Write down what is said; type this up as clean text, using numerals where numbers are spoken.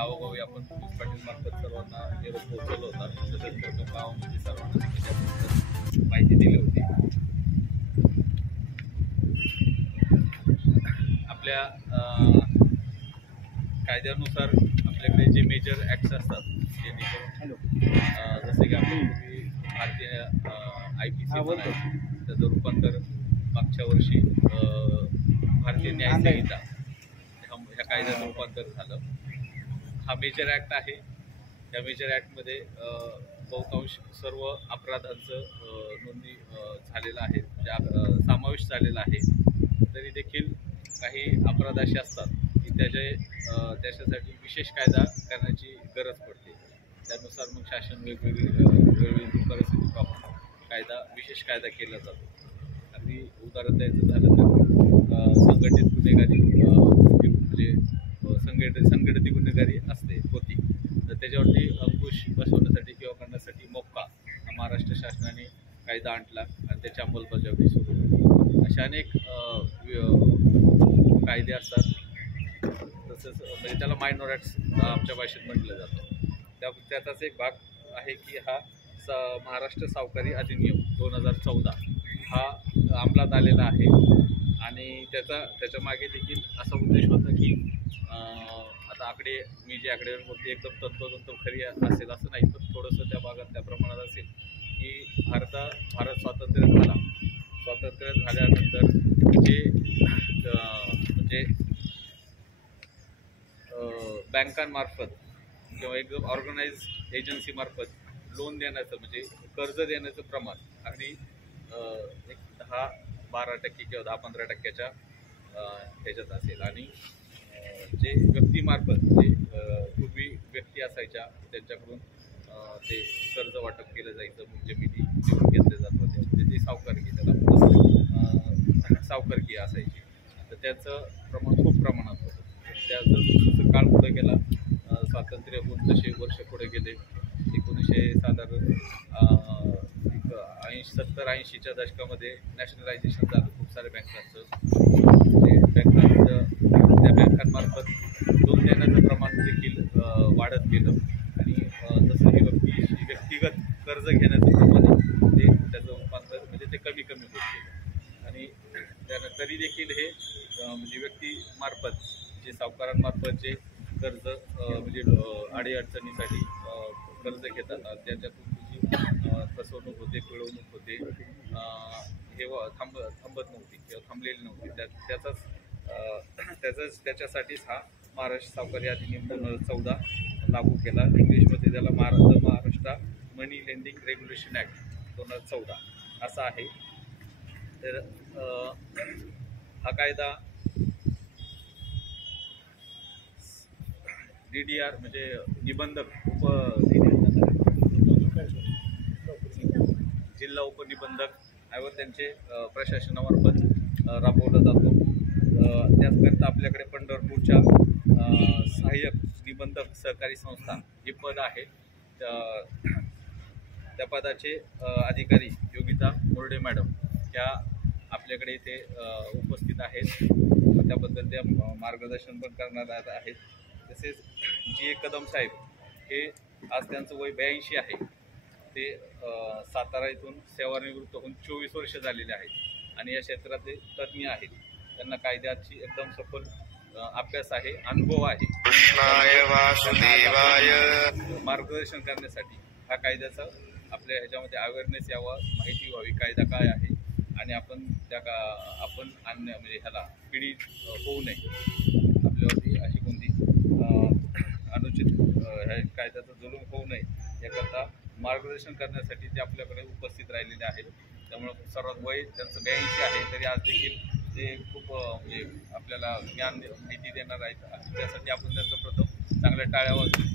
गावोगावी आपण पोलीस पाटील मार्फत सर्वांना निरोप पोहोचवला होता. तसेच गावामध्ये सर्वांना त्याच्याबद्दल माहिती दिली होती. आपल्या कायद्यानुसार आपल्याकडे जे मेजर ॲक्ट्स असतात जेणेकरून जसे की आपण भारतीय IPC आहे त्याचं रूपांतर मागच्या वर्षी भारतीय न्याय संहिता ह्या कायद्याचं रूपांतर झालं. हा मेजर ॲक्ट आहे. या मेजर ॲक्टमध्ये बहुतांश सर्व अपराधांचं नोंदणी झालेलं आहे, म्हणजे समावेश झालेला आहे. तरी देखील काही अपराध असे असतात की त्याच्यासाठी विशेष कायदा करण्याची गरज पडते. त्यानुसार मग शासन वेगवेगळी परिस्थिती पाहून विशेष कायदा केला जातो. अगदी उदाहरण द्यायचं झालं तर संघटित गुन्हेगारी म्हणजे संघटित गुन्हेगारी होती तर त्याच्यावरती अंकुश बसवण्यासाठी किंवा करण्यासाठी मोक्का हा महाराष्ट्र शासनाने कायदा आणला आणि त्याची अंमलबजावणी सुरू झाली. अशा अनेक कायदे असतात. तसंच म्हणजे त्याला मायनॉर ॲक्ट्स आमच्या भाषेत म्हटलं जातं. त्याचाच एक भाग आहे की हा महाराष्ट्र सावकारी अधिनियम 2014 हा अंमलात आलेला आहे आणि त्याच्या मागे देखील असा उद्देश होता की आता मी जे आकडेवारी बोलते एकदम तंतोतंत खरी असेल असं नाही, पण थोडंसं त्या भागात त्या प्रमाणात असेल की भारत स्वातंत्र्य झाल्यानंतर म्हणजे बँकांमार्फत किंवा एकदम ऑर्गनाइज एजन्सीमार्फत लोन देण्याचं म्हणजे कर्ज देण्याचं प्रमाण अगदी एक 10-12% किंवा 10-15% ह्याच्यात असेल. आणि जे व्यक्तीमार्फत पूर्वी व्यक्ती असायच्या त्यांच्याकडून ते कर्ज वाटप केलं जायचं, म्हणजे जमिनी देऊन घेतले जात होते, म्हणजे ते सावकारकी असायची. तर त्याचं प्रमाण खूप प्रमाणात होतं. त्याचं जसं काळ पुढे गेला, स्वातंत्र्य होऊन जसे वर्ष पुढे गेले, 1970-80च्या दशकामध्ये नॅशनलायझेशन झालं खूप साऱ्या बँकांचं. त्या बँकांमार्फत लोन देण्याचं प्रमाण देखील वाढत गेलं आणि जसं हे व्यक्तिगत कर्ज घेण्याचं प्रमाण आहे त्याचं रूपांतर म्हणजे ते कमी होत गेलं. आणि तरी देखील हे म्हणजे व्यक्तीमार्फत जे सावकारांमार्फत जे कर्ज म्हणजे अडीअडचणीसाठी कर्ज घेतात त्याच्यातून जी फसवणूक होते, पिळवणूक होते, हे थांबत नव्हती किंवा थांबलेली नव्हती. त्याच्यासाठीच हा महाराष्ट्र सावकारी अधिनियम 2014 लागू केला. इंग्लिशमध्ये त्याला महाराष्ट्र मनी लेंडिंग रेग्युलेशन ॲक्ट 2014 असा आहे. तर हा कायदा DDR म्हणजे निबंधक जिल्हा उपनिबंधक यावर त्यांचे प्रशासनामार्फत राबवला जातो. त्याचकरिता आपल्याकडे पंढरपूरच्या सहाय्यक निबंधक सहकारी संस्था हे पद आहे. त्या पदाचे अधिकारी योगिता मोर्डे मॅडम त्या आपल्याकडे इथे उपस्थित आहेत. त्याबद्दल त्या मार्गदर्शन पण करणार आहेत. तसेच GA कदम साहेब हे आज त्यांचं वय 82 आहे. ते सातारा इथून सेवानिवृत्त होऊन 24 वर्ष झालेले आहेत आणि या क्षेत्रात ते तज्ज्ञ आहेत. त्यांना कायद्याची एकदम सखोल अभ्यास आहे, अनुभव आहे. मार्गदर्शन करण्यासाठी हा कायद्याचा आपल्या ह्याच्यामध्ये अवेअरनेस यावा, माहिती व्हावी कायदा काय आहे आणि आपण म्हणजे ह्याला पीडित होऊ नये, आपल्यावरती अशी कोणती अनुचित कायद्याचा जुलूम होऊ नये याकरता मार्गदर्शन करण्यासाठी ते आपल्याकडे उपस्थित राहिलेले आहेत. त्यामुळं सर्वात वय त्यांचं 82 आहे, तरी आज देखील ते खूप म्हणजे आपल्याला माहिती देणार आहेत. त्यासाठी आपण त्यांचं प्रथम चांगल्या टाळ्या वाजवून